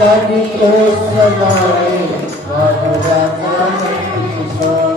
जागी तो समाए मानो राजा किशोर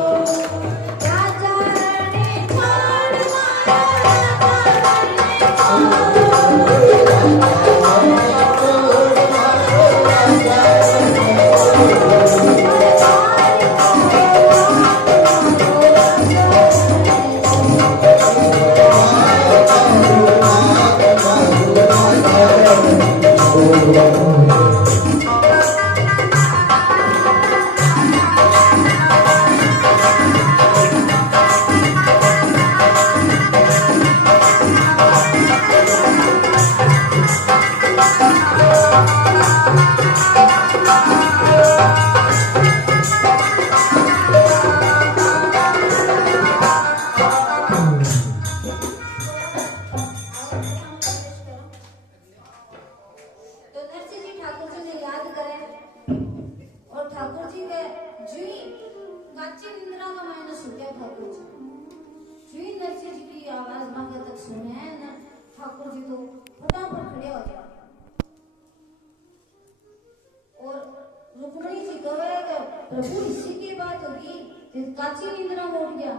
प्रभु इसी की बात होगी काची निंद्रा में उठ गया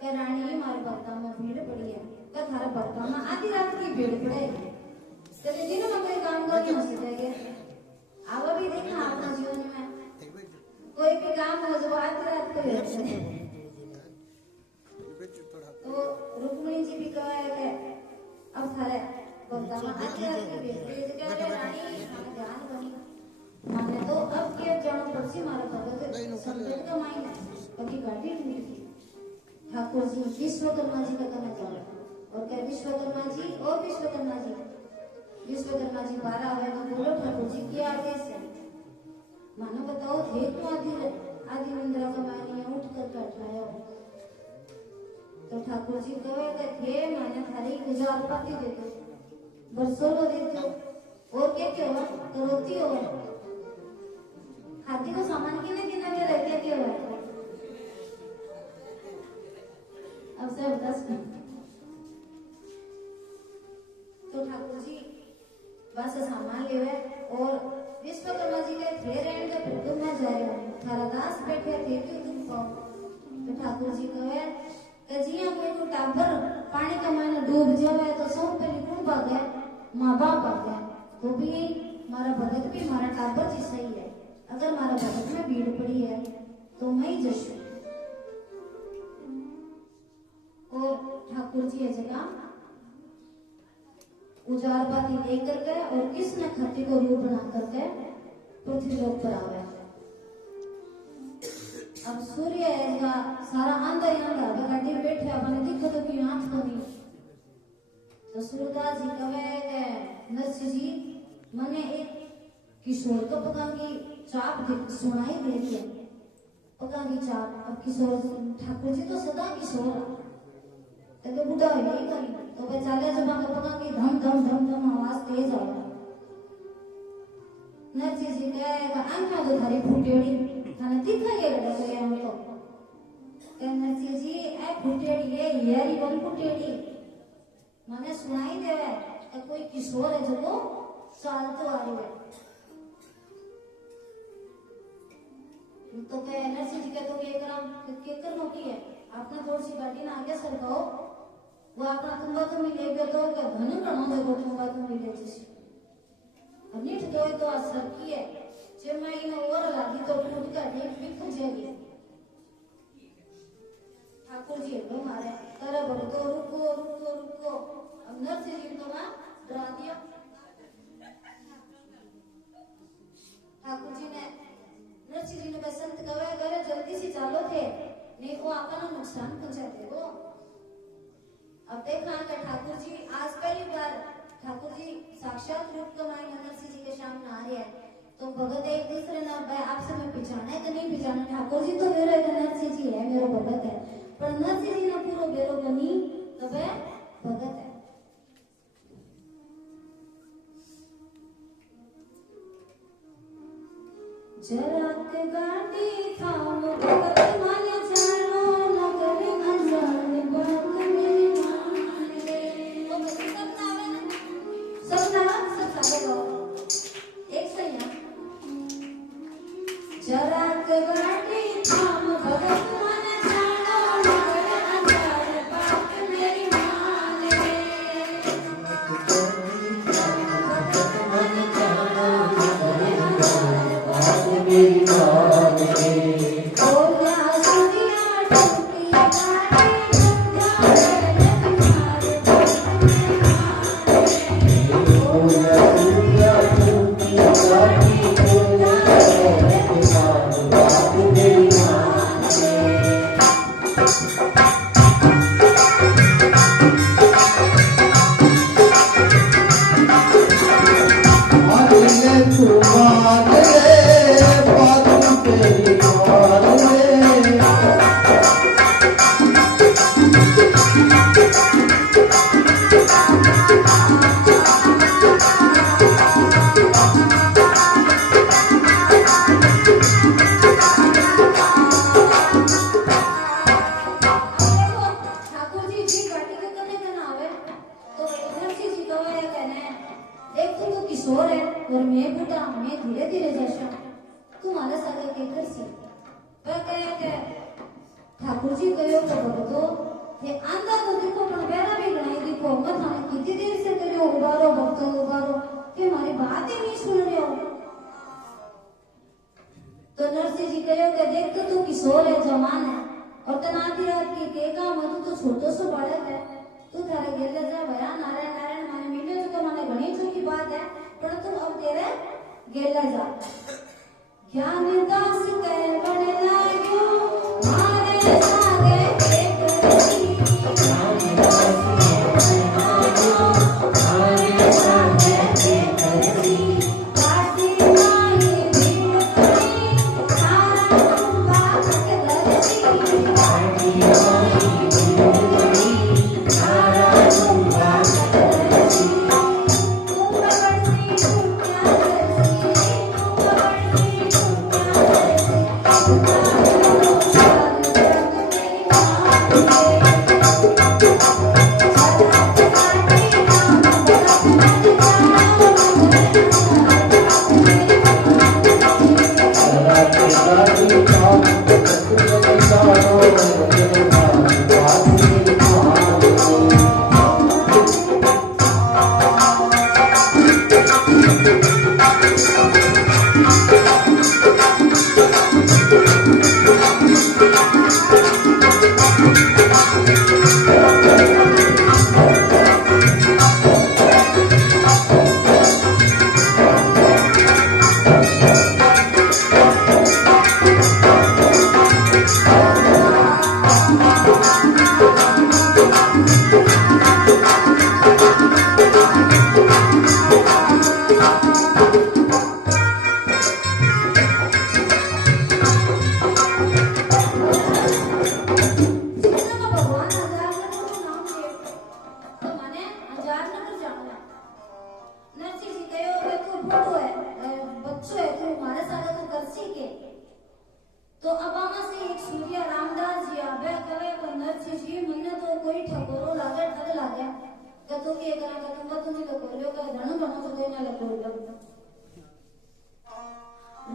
कह रानी हमारे भक्ता में भीड़ पड़ी है कह थारा भक्ता में आधी रात की भीड़ पड़ेगी तेरे दिन में कोई काम करके हो सकेगा अब अभी देखा अपना जीवन में कोई भी काम हो जो आधी रात को हो तो रुक्मिणी जी भी कहा है कि अब थारे भक्ता में आधी रात की भीड़ पड़ी कह रहे रानी ध्यान बनी माने तो अब के जानो पड़सी मारा भगत संकट का माइन कभी गाड़ी नहीं थी ठाकुर जी विश्वकर्मा जी का कहना चाहे और क्या विश्वकर्मा जी और विश्वकर्मा जी 12 हुए तो बोलो ठाकुर जी क्या आदेश है मानो बताओ थे तो आदि निंद्रा का मानी उठ कर बैठाया तो ठाकुर जी कहे थे माने थारी गुजार पाती देते बरसों देते और क्या हुआ करोती हो हाथी को सामान किने किने में रहते क्या हुआ अब सब 10 तो ठाकुर जी बस सामान ले और विश्वकर्मा जी के थे रेंड के प्रभु में जा रहे थारा दास बैठे थे क्यों तुम पाओ तो ठाकुर जी कहे कि जिया कोई को टाबर पानी के माने डूब जावे तो सब पहले कौन भागे मां बाप भागे तो भी मारा भगत भी मारा टाबर जी सही है अगर मारा भगत में भीड़ पड़ी है तो मैं ही जशु और ठाकुर जी ये जगह उजार बाती लेकर के और किसने खत्ती को रूप बना करके पृथ्वी लोक पर आवे अब सूर्य ऐसा सारा आंधा ही आंधा गाड़ी बैठे अपने दिक्कत की आंख तो नहीं तो सूरदास जी कहे कि नरसिंह जी मैंने एक किशोर को पका की चाप सुनाई दे रही है पका की चाप अब किशोर ठाकुर जी तो सदा किशोर तो बुढ़ा है नहीं करी तो वे चाले जब पका की धम धम धम धम आवाज तेज आ नरसिंह जी कहेगा आंखा तो थारी फूटेड़ी थाने दिखा ये बेटा कोई हमको कह नरसिंह जी ए फूटेड़ी है यारी बन फूटेड़ी माने सुनाई देवे कि कोई किशोर है जो चालतो आ रही है तो कह नरसिंह जी कहते के कर नोटी है आपने थोड़ी सी गाड़ी ना आगे सरकाओ वो अपना तुम्बा तो मिले गयो तो के धन कणो देखो तुम्बा तो मिले जैसे अनिठ गयो तो आ सरकी है जे मैं इन और लागी तो टूट का ठीक बिख जाएगी ठाकुर जी लो मारे करे बोलो तो रुको रुको रुको अब नरसिंह जी को ना डरा दिया ठाकुर जी ने नरसिंह जी ने बसंत कहा करे जल्दी से चालो थे नहीं वो आपका नुकसान पहुंचाते वो अब देखा कि ठाकुर जी आज पहली बार ठाकुर जी साक्षात रूप कमाई नरसिंह जी के सामने आ रहे हैं तो भगत एक दूसरे ना भाई आपसे मैं पिछाना है कि नहीं पिछाना ठाकुर जी तो मेरे नरसिंह जी है मेरा भगत है पर नरसिंह जी ना पूरा बेरो बनी तो वह भगत है जरा के गाड़ी थाम भगत माने जानो नगर अनजान बात मेरी मान ले तो सपना आवे ना सपना सब सारे गाओ एक ये आंदा तो देखो पण बेरा भी गणाई देखो मैं थाने कितनी देर से करियो उबारो भक्तो उबारो कि मारी बात ही नहीं सुन रहे हो। तो नरसिंह जी कहो कि देख तो तू किशोर है जवान है और तनाती रात की के काम है तो छोटो सो बालक है तू थारे गेले जा भया नारायण नारायण माने मिले जो तो माने घणी छोटी बात है पर तू अब तेरे गेले जा ज्ञान दास कह बन लाग्यो मारे सागे के करसी ज्ञान दास मारे सागे के करसी काशी माई भीड़ करी तारा कुंभा के दर्शी काशी माई भीड़ करी तारा कुंभा के दर्शी कुंभ बरसी कुंभा दर्शी कुंभ बरसी कुंभा तो अबामा से एक सूर्य रामदास जी आवे कवे को नरसिंह जी मने तो कोई ठगोरो लागे ठग लागे कतो के करा का तुम तुम तो बोलियो का धनु धनु तो कोई ना लगो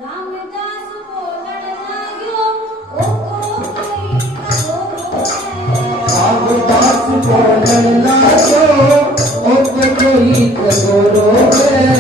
रामदास बोलण लाग्यो ओ को कोई ठगोरो रामदास बोलण लाग्यो ओ को कोई ठगोरो है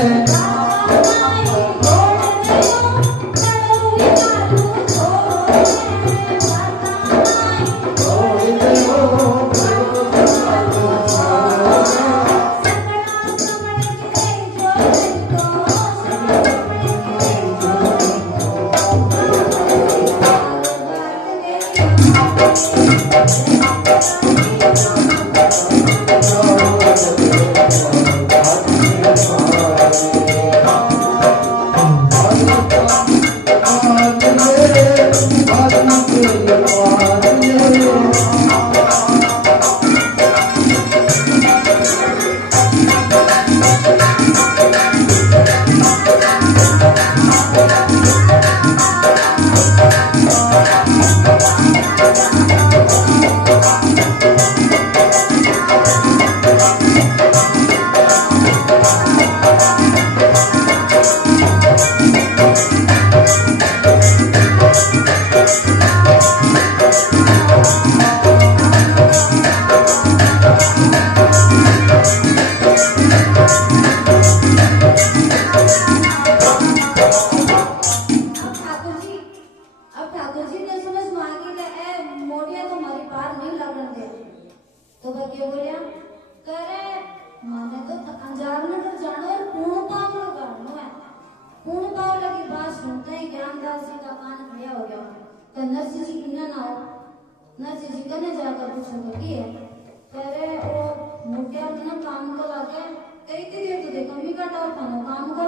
नरसिंह जी कने जाकर पूछो तो की है करे ओ मोटिया ना काम को लागे कई देर तो देखो मी का टावर खानो काम को